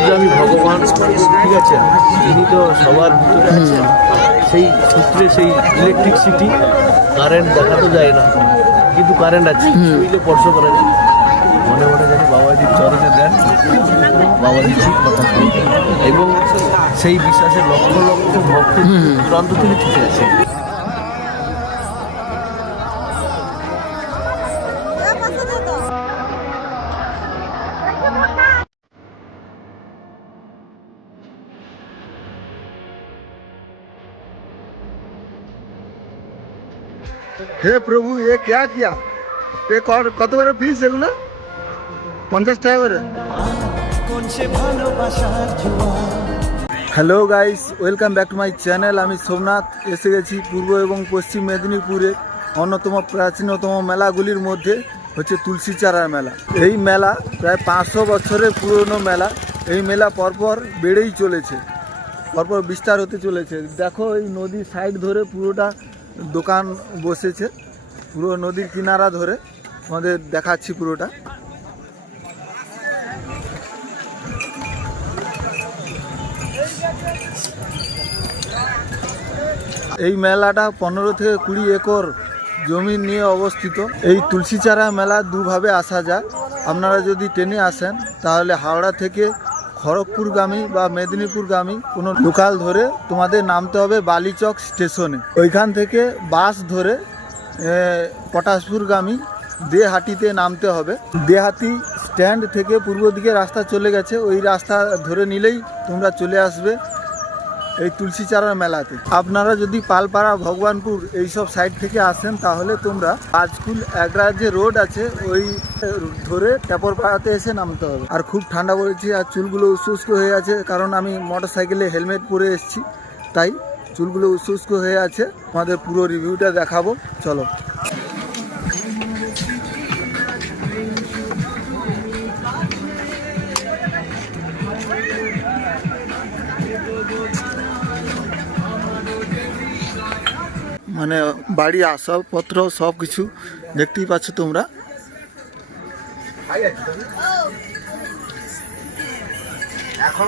বিশ্বগ্রামী ভগবান, ঠিক আছে, তিনি তো সবার ভিতরে আছেন। সেই সূত্রে সেই ইলেকট্রিসিটি, কারেন্ট দেখা তো যায় না, কিন্তু কারেন্ট আছে, শরীরে স্পর্শ করা যায়। মনে মনে জানি বাবাজির চরণে দেন, বাবাজি ঠিক কথা বলেন। এবং সেই বিশ্বাসের লক্ষ লক্ষ ভক্ত প্রান্ত থেকে ছুটে আসে। हे प्रभु ये क्या किया? ये কত করে পিস এগুলো? 50 টাকা করে। Hello guys, welcome back to my channel. আমি সোমনাথ এসে গেছি পূর্ব এবং পশ্চিম মেদিনীপুরে অন্যতম প্রাচীনতম মেলাগুলির মধ্যে হচ্ছে তুলসী চারার মেলা। এই মেলা প্রায় 500 বছরের পুরনো মেলা। এই মেলা পরপর বেড়েই চলেছে, পরপর বিস্তার হতে চলেছে। দেখো এই নদীর সাইড ধরে পুরোটা দোকান বসেছে, পুরো নদীর কিনারা ধরে আমাদের দেখাচ্ছি পুরোটা। এই মেলাটা 15 থেকে 20 একর জমি নিয়ে অবস্থিত। এই তুলসী চারা মেলা দুভাবে আসা যায়। আপনারা যদি ট্রেনে আসেন তাহলে হাওড়া থেকে খড়গপুরগামী বা মেদিনীপুরগামী কোনো লোকাল ধরে তোমাদের নামতে হবে বালিচক স্টেশনে। ওইখান থেকে বাস ধরে পটাশপুরগামী দেহাটিতে নামতে হবে। দেহাটি স্ট্যান্ড থেকে পূর্ব দিকে রাস্তা চলে গেছে, ওই রাস্তা ধরে নিলেই তোমরা চলে আসবে এই তুলসী চারার মেলাতে। আপনারা যদি পালপাড়া, ভগবানপুর এইসব সাইড থেকে আসেন তাহলে তোমরা আজকুল একরা যে রোড আছে ওই ধরে ট্যাপরপাড়াতে এসে নামতে হবে। আর খুব ঠান্ডা পড়েছে আর চুলগুলো উস্কো হয়ে আছে, কারণ আমি মোটর সাইকেলে হেলমেট পরে এসেছি, তাই চুলগুলো উস্কো হয়ে আছে। আমাদের পুরো রিভিউটা দেখাবো, চলো। মানে বাড়ি আসবাবপত্র সব কিছু দেখতেই পাচ্ছ তোমরা। এখন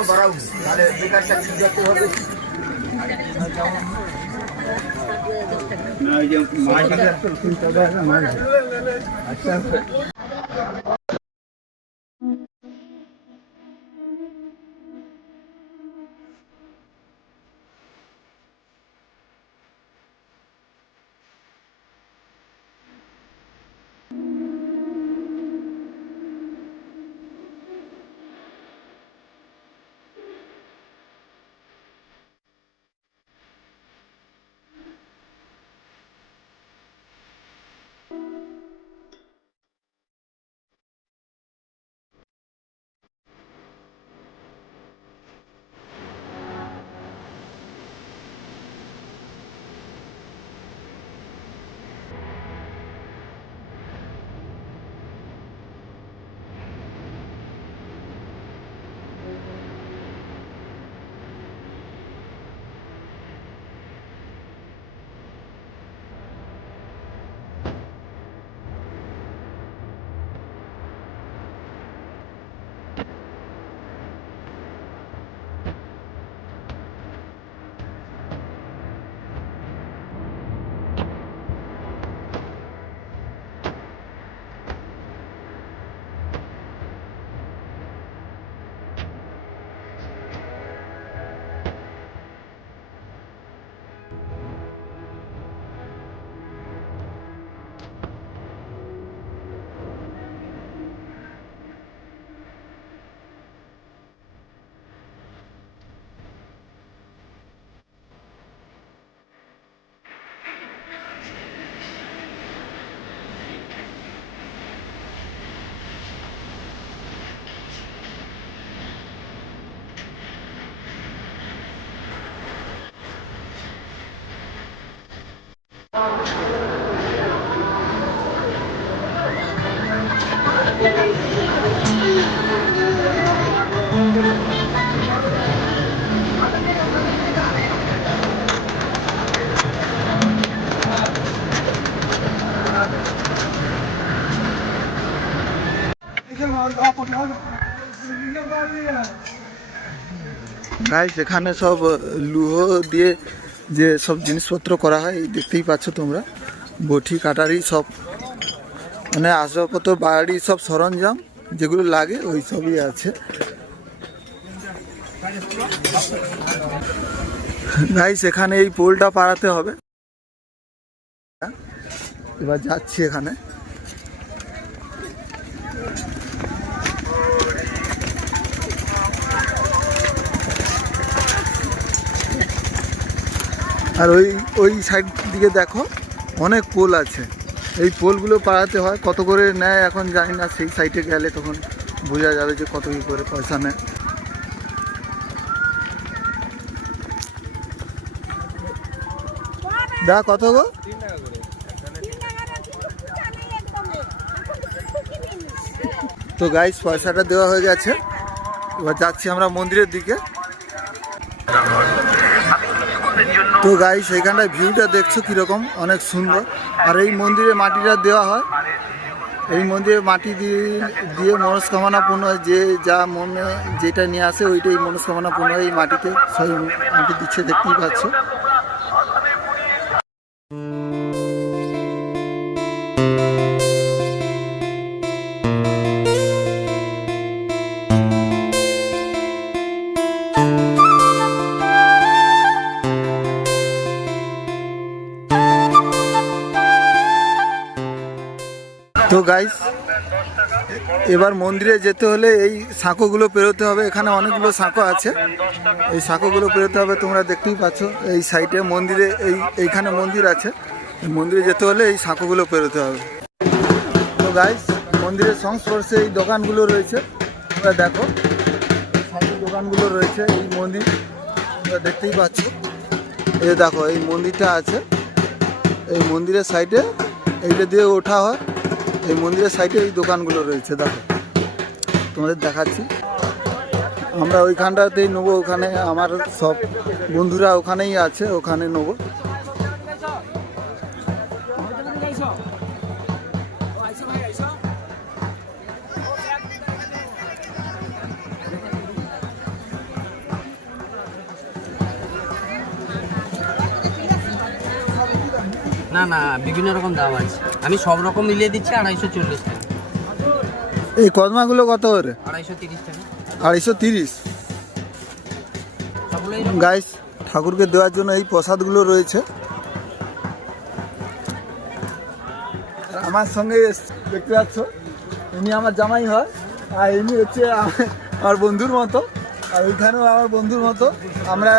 গাইস এখানে সব লুহো দিয়ে যে সব জিনিসপত্র করা হয় এই দেখতেই পাচ্ছ তোমরা, বটি কাটারি সব মানে আসবাবপত্র বাড়ির সব সরঞ্জাম যেগুলো লাগে ওই সবই আছে। গাইস এখানে এই পোলটা পাড়াতে হবে, এবার যাচ্ছি এখানে। আর ওই সাইড দিকে দেখো অনেক পোল আছে, এই পোলগুলো পাড়াতে হয়। কত করে নেয় এখন জানি না, সেই সাইডে গেলে তখন বোঝা যাবে যে কত কী করে পয়সা নেয়। দা কত গো? তো গাইস পয়সাটা দেওয়া হয়ে গেছে, এবার যাচ্ছি আমরা মন্দিরের দিকে। তো গাইস এইখানটায় ভিউটা দেখছো কীরকম, অনেক সুন্দর। আর এই মন্দিরে মাটিটা দেওয়া হয়, এই মন্দিরে মাটি দিয়ে মনস্কামনা পূর্ণ হয়, যে যা মনে যেটা নিয়ে আসে ওইটাই মনস্কামনা পূর্ণ হয়। এই মাটিতে সব মাটি দিচ্ছে, দেখতেই পাচ্ছ। তো গাইস এবার মন্দিরে যেতে হলে এই সাঁকোগুলো পেরোতে হবে, এখানে অনেকগুলো সাঁকো আছে, এই সাঁকোগুলো পেরোতে হবে। তোমরা দেখতেই পাচ্ছ এই সাইডে মন্দিরে এইখানে মন্দির আছে, মন্দিরে যেতে হলে এই সাঁকোগুলো পেরোতে হবে। তো গাইস মন্দিরের সংস্পর্শে এই দোকানগুলো রয়েছে, তোমরা দেখো সাইডে দোকানগুলো রয়েছে। এই মন্দির তোমরা দেখতেই পাচ্ছ, এই দেখো এই মন্দিরটা আছে, এই মন্দিরের সাইডে এইটা দিয়ে ওঠা হয়। এই মন্দিরের সাইডে এই দোকানগুলো রয়েছে, দেখো তোমাদের দেখাচ্ছি। আমরা ওইখানটাতেই নেবো, ওখানে আমার সব বন্ধুরা ওখানেই আছে, ওখানে নেবো। না না বিভিন্ন রকম দাম আছে, আমি সব রকম মিলিয়ে দিচ্ছি 240 টাকা। এই কদমাগুলো কত করে? 230 টাকা। 230। গাইস ঠাকুরকে দেওয়ার জন্য এই প্রসাদগুলো রয়েছে। আমার সঙ্গে দেখতে পাচ্ছ ইনি আমার জামাই হয়, আর ইনি হচ্ছে আমার বন্ধুর মতো, আর ওইখানেও আমার বন্ধুর মতো। আমরা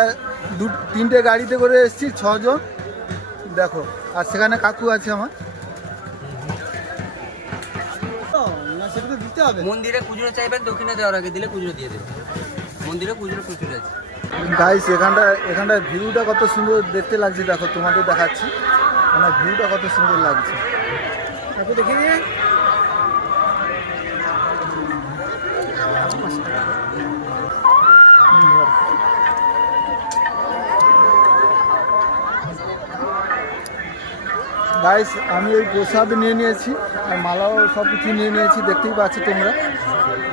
2-3টে গাড়িতে করে এসেছি, 6 জন দেখো। আর সেখানে কাকু আছে আমার। দিতে হবে মন্দিরে খুচরো চাইবেন, দক্ষিণে দেওয়ার আগে দিলে খুচরো দিয়ে দেবে। মন্দিরে খুচরো প্রচুর আছে। গাইস এখানটায় ভিউটা কত সুন্দর দেখতে লাগছে, দেখো তোমাদের দেখাচ্ছি, মানে ভিউটা কত সুন্দর লাগছে। দেখি গাইস আমি এই প্রসাদ নিয়ে নিয়েছি, আর মালাও সব কিছু নিয়ে নিয়েছি, দেখতেই পাচ্ছ তোমরা।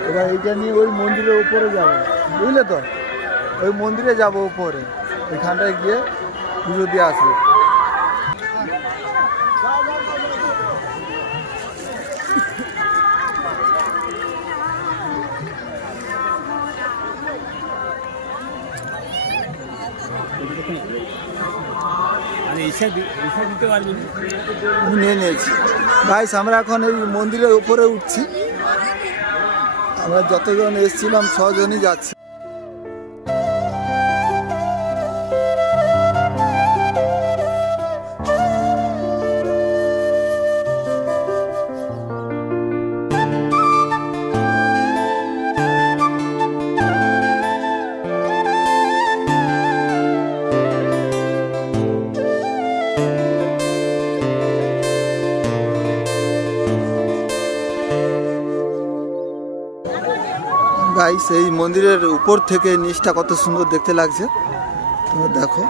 এবার এইটা নিয়ে ওই মন্দিরের উপরে যাবো, বুঝলে তো, ওই মন্দিরে যাব উপরে, ওইখানটায় গিয়ে পুজো দিয়ে আসবো। নিয়ে নিয়েছি গাইস, আমরা এখন এই মন্দিরের উপরে উঠছি। আমরা যতজন এসেছিলাম 6 জনই যাচ্ছি। গাইস এই মন্দিরের উপর থেকে নিচটা কত সুন্দর দেখতে লাগছে, তোমরা দেখো।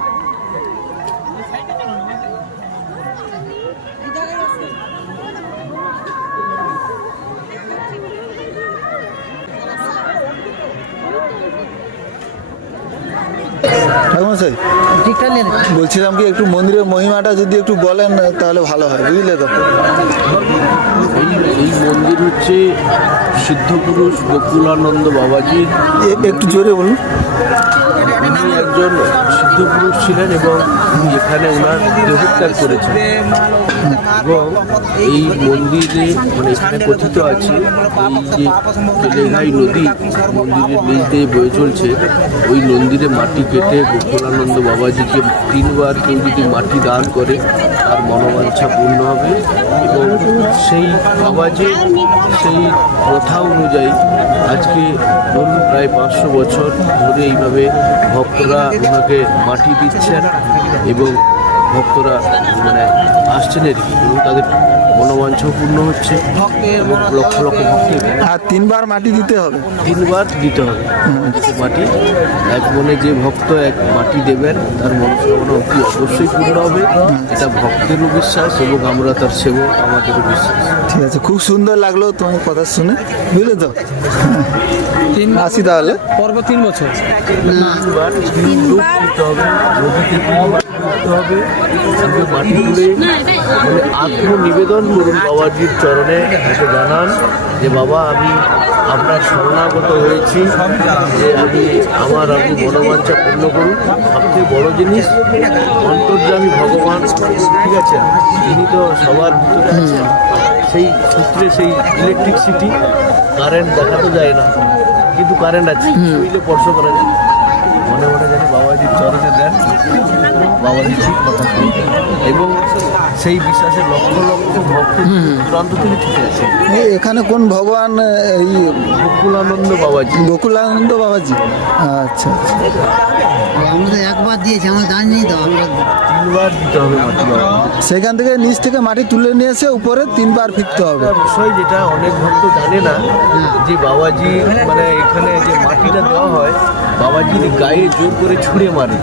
ঠাকুমশাই বলছিলাম কি একটু মন্দিরের মহিমাটা যদি একটু বলেন তাহলে ভালো হয়, বুঝলে তো? এই মন্দির হচ্ছে সিদ্ধপুরুষ গোকুলানন্দ বাবাজির। একটু জোরে বলুন। উনি একজন সিদ্ধপুরুষ ছিলেন এবং এখানে ওনার দেহত্যাগ করেছেন। এবং এই মন্দিরে মানে এখানে কথিত আছে এই যে তেলেঘাই নদী মন্দিরের নিচ দিয়ে বয়ে চলছে, ওই মন্দিরে মাটি কেটে গোকুলানন্দ বাবাজিকে 3 বার কেউ যদি মাটি দান করে তার মনোবাঞ্ছা পূর্ণ হবে। এবং সেই বাবাজির সেই প্রথা অনুযায়ী আজকে ধরুন প্রায় 500 বছর ধরে এইভাবে ভক্তরা ওনাকে মাটি দিচ্ছেন এবং ভক্তরা মানে আসছেন আর কি, এবং তাদের মনোবাঞ্ছাও পূর্ণ হচ্ছে এবং লক্ষ লক্ষ ভক্ত এখানে। আর 3 বার মাটি দিতে হবে? 3 বার দিতে হবে মাটি। এক মনে যে ভক্ত এক মাটি দেবেন তার মনস্কামনা অতি অবশ্যই পূর্ণ হবে, এটা ভক্তেরও বিশ্বাস এবং আমরা তার সেবক, আমাদেরও বিশ্বাস। ঠিক আছে, খুব সুন্দর লাগলো তোমার কথা শুনে, বুঝলে তো? আসি তাহলে। পর্ব 3 বছর 3 বার ডুব দিতে হবে, নদীতে 3 বার দিতে হবে, সঙ্গে মাটি তুলে মানে আত্মনিবেদন করুন বাবাজির চরণে, তাকে জানান যে বাবা আমি আপনার শরণাগত হয়েছি, যে আপনি মনোবাঞ্ছা পূর্ণ করুন। সবচেয়ে বড় জিনিস অন্তর্যামী ভগবান, ঠিক আছে, তিনি তো সবার ভিতরে আছেন। সেই সূত্রে সেই ইলেকট্রিসিটি কারেন্ট দেখা তো যায় না, কিন্তু কারেন্ট আছে, শরীরে স্পর্শ করা যায়। মনে মনে জানি বাবাজির চরণে দেন, বাবাজি ঠিক কথা শুনবেন এবং সেই বিশ্বাসে লক্ষ লক্ষ ভক্ত প্রান্ত থেকে ছুটে আসে। এখানে কোন ভগবান? এই গোকুলানন্দ বাবাজি। গোকুলানন্দ বাবাজি, আচ্ছা। আমরা একবার দিয়েছি, আমরা জানি তো, আমরা 3 বার দিতে হবে মাটি বাবা। সেখান থেকে নিচ থেকে মাটি তুলে নিয়ে এসে উপরে 3 বার ফিরতে হবে। একটা বিষয় যেটা অনেক ভক্ত জানে না, যে বাবাজি মানে এখানে যে মাটিটা দেওয়া হয় বাবাজির গায়ে জোর করে ছুঁড়ে মারে,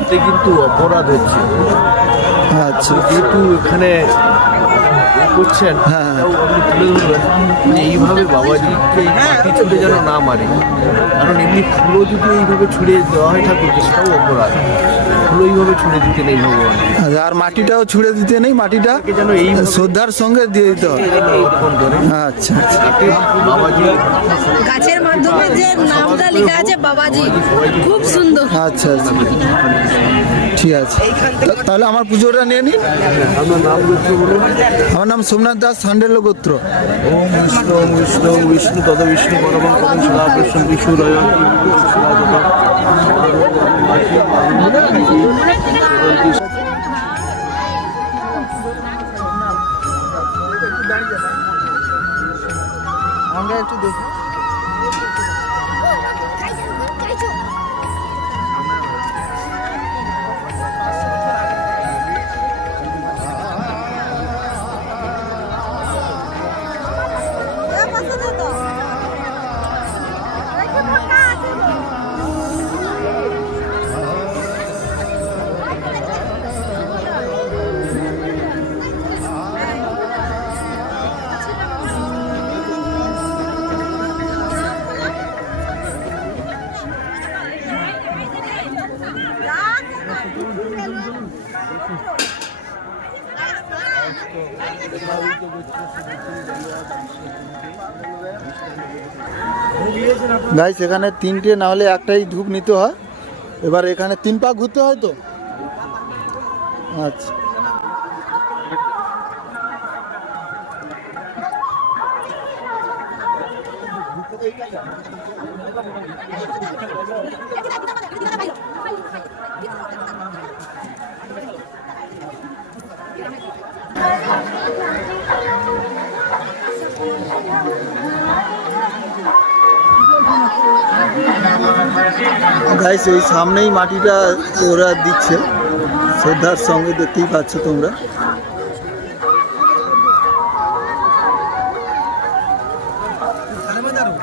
এতে কিন্তু অপরাধ হচ্ছে। আচ্ছা, যেহেতু এখানে করছেন এটাও আপনি তুলে ধরবেন যে এইভাবে বাবাজিকে এই মাটি ছুঁড়ে যেন না মারে, কারণ এমনি ফুলও যদি এইভাবে ছুঁড়ে দেওয়া হয় ঠাকুরকে সেটাও অপরাধ। ফুলও এইভাবে ছুঁড়ে দিতে নেই ভগবান, আর মাটিটাও ছুঁড়ে দিতে নেই, মাটিটা যেন এই শ্রদ্ধার সঙ্গে দিয়ে দিতে হবে। অর্পণ করে। আচ্ছা, তাতে বাবাজি গাছের মাধ্যমে যে নামটা লেখা আছে বাবাজি, খুব সুন্দর। আচ্ছা, আচ্ছা, ঠিক আছে। তাহলে আমার পুজোটা নিয়ে নিন। আপনার নাম গোত্র বলুন। আমার নাম সোমনাথ দাস, সান্ডেল গোত্র। ওম বিষ্ণু বিষ্ণু বিষ্ণু তদ বিষ্ণু পরমং পদং সদা কৃষ্ণ বিষ্ণুরয় আমরা একটু দেখি। গাইস, এখানে 3টে না হলে একটাই ধূপ নিতে হয়। এবার এখানে 3 পাক ঘুরতে হয় তো। আচ্ছা, গাইস এই সামনেই মাটিটা ওরা দিচ্ছে শ্রদ্ধার সঙ্গে, দেখতেই পাচ্ছ তোমরা।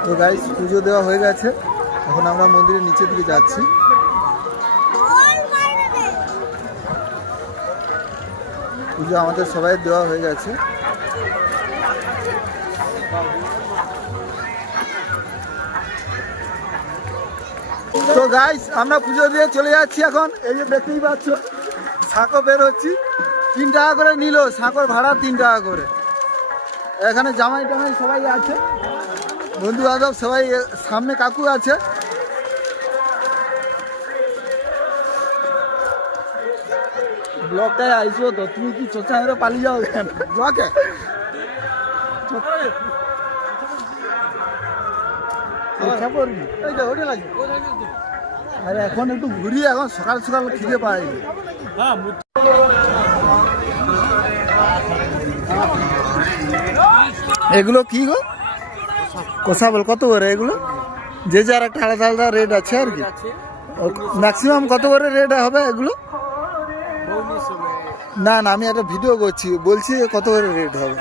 তো গাইস পুজো দেওয়া হয়ে গেছে, এখন আমরা মন্দিরের নিচের দিকে যাচ্ছি। পুজো আমাদের সবাই দেওয়া হয়ে গেছে। তো গাইস আমরা পুজো দিয়ে চলে যাচ্ছি এখন। এই যে দেখতেই পাচ্ছ সাঁকো বের হচ্ছি। 3 টাকা করে নিল সাঁকোর ভাড়া, 3 টাকা করে। এখানে জামাই টামাই সবাই আছে, বন্ধু বান্ধব সবাই। সামনে কাকু আছে। ব্লকটায় আইসো তো, তুমি কি চোচা মেরে পালিয়ে যাও কেন ব্লকে? আরে এখন একটু ঘুরি, এখন সকাল সকাল খিদে পাইনি। এগুলো কি গো? কষা বল কত করে এগুলো? যে যার একটা আলাদা আলাদা রেট আছে আর কি। ম্যাক্সিমাম কত করে রেট হবে এগুলো? না না, আমি একটা ভিডিও করছি, বলছি কত করে রেট হবে।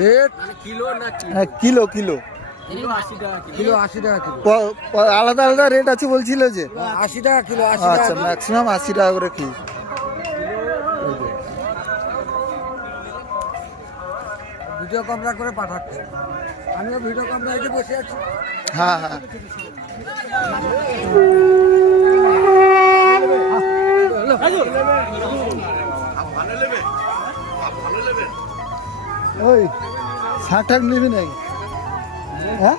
রেট হ্যাঁ, কিলো কিলো আলাদা আলাদা রেট আছে বলছিল যে 80 টাকা কিলো। আচ্ছা, ম্যাক্সিমাম 80 টাকা করে কি? ভিডিও ক্যামেরা করে পাঠাচ্ছে, আমিও ভিডিও ক্যামেরা বসে আছি। হ্যাঁ হ্যাঁ, ওই শাক টাক নিবি নাকি? হ্যাঁ,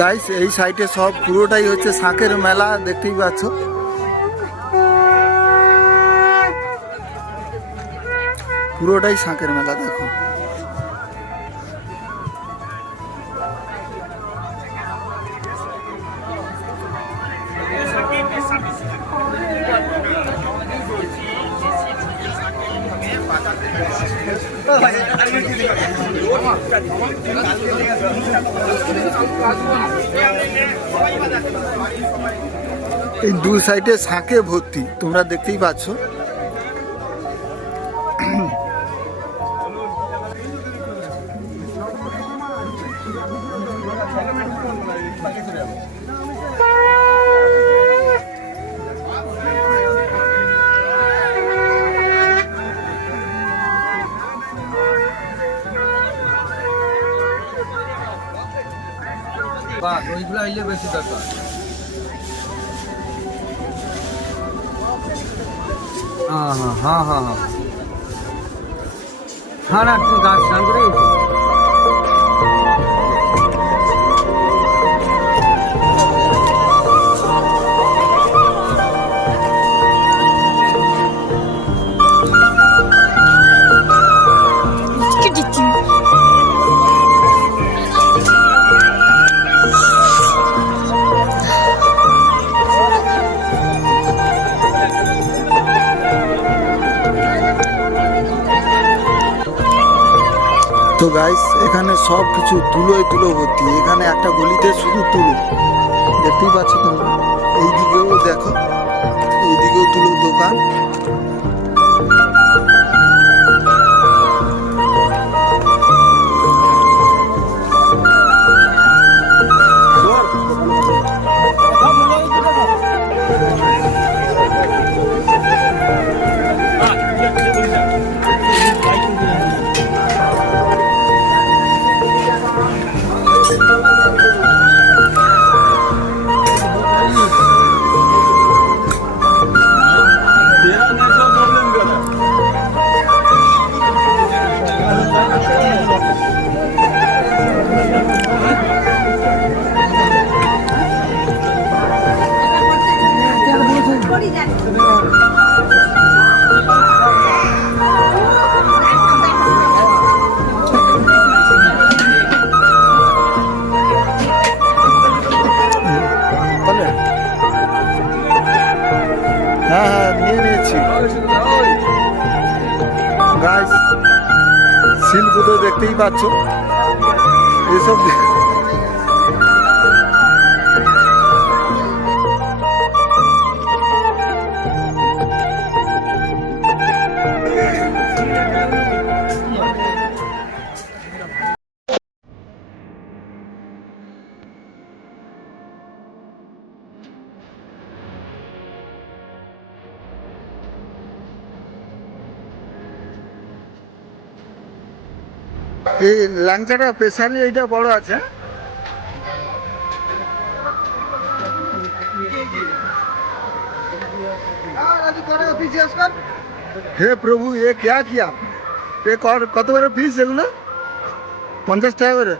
গাইস এই সাইডে সব পুরোটাই হচ্ছে শাঁখের মেলা, দেখতেই পাচ্ছ। পুরোটাই শাঁখের মেলা দেখো। এই দু সাইডে শাঁখে ভর্তি, তোমরা দেখতেই পাচ্ছ। ওইগুলো আইলে বেশি দরকার। হ্যাঁ হ্যাঁ হ্যাঁ হ্যাঁ হ্যাঁ হ্যাঁ না, তুমি গাছ স্নান করে তো গাইস এখানে সব কিছু তুলোয় তুলো ভর্তি। এখানে একটা গলিতে শুধু তুলো, দেখতেই পাচ্ছ তোমরা। এইদিকেও দেখো, এইদিকেও তুলো দোকান। হ্যাঁ হ্যাঁ, নিয়ে নিয়েছি। গাইস শিল্প তো দেখতেই পাচ্ছ, এসব এই ল্যাংচাটা স্পেশালি এইটা বড় আছে। হে প্রভু, এ क्या किया? এ কত করে পিস এগুলো? 50 টাকা করে।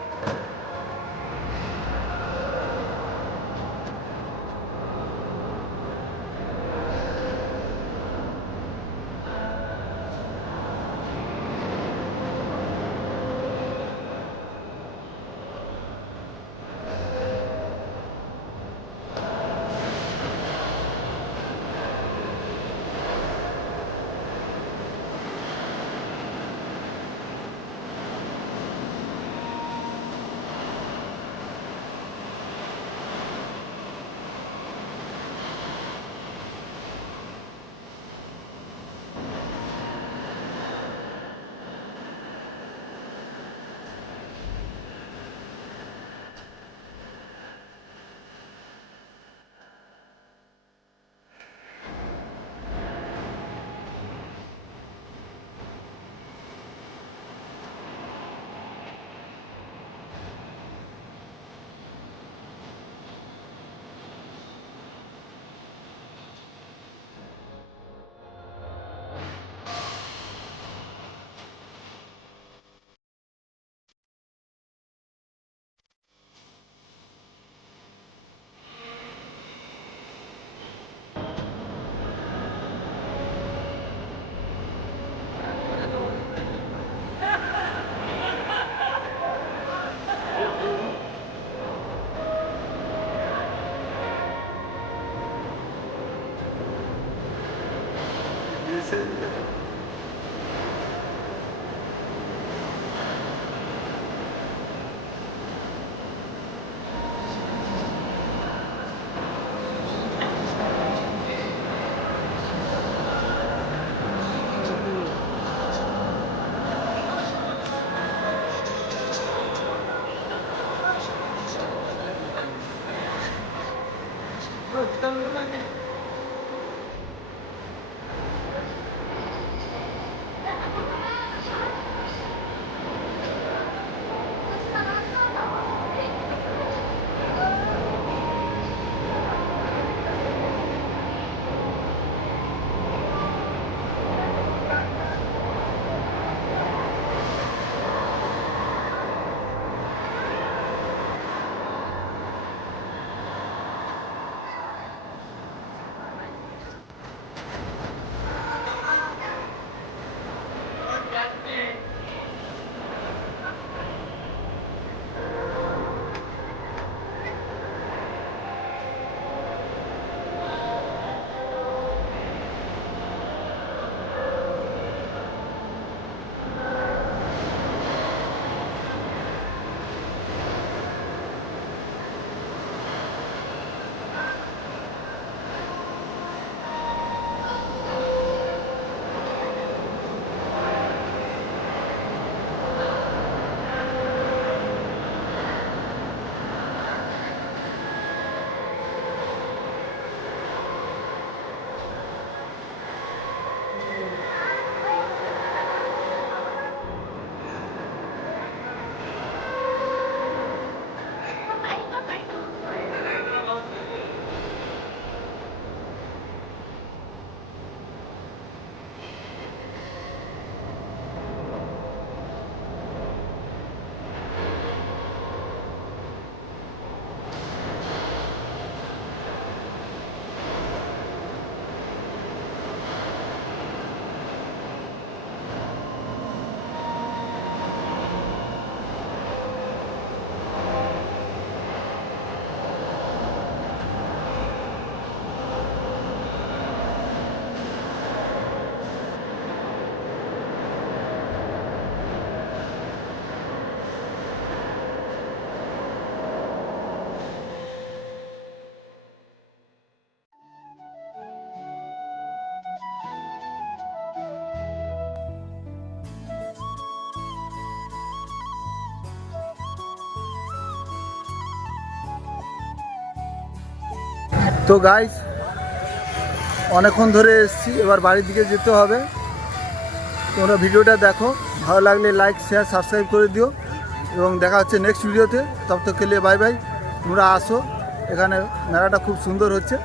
তো গাইস, অনেকক্ষণ ধরে এসেছি, এবার বাড়ির দিকে যেতে হবে। তোমরা ভিডিওটা দেখো, ভালো লাগলে লাইক শেয়ার সাবস্ক্রাইব করে দিও এবং দেখা হচ্ছে নেক্সট ভিডিওতে। তব তক কে লিয়ে বাই বাই। তোমরা আসো, এখানে মেলাটা খুব সুন্দর হচ্ছে।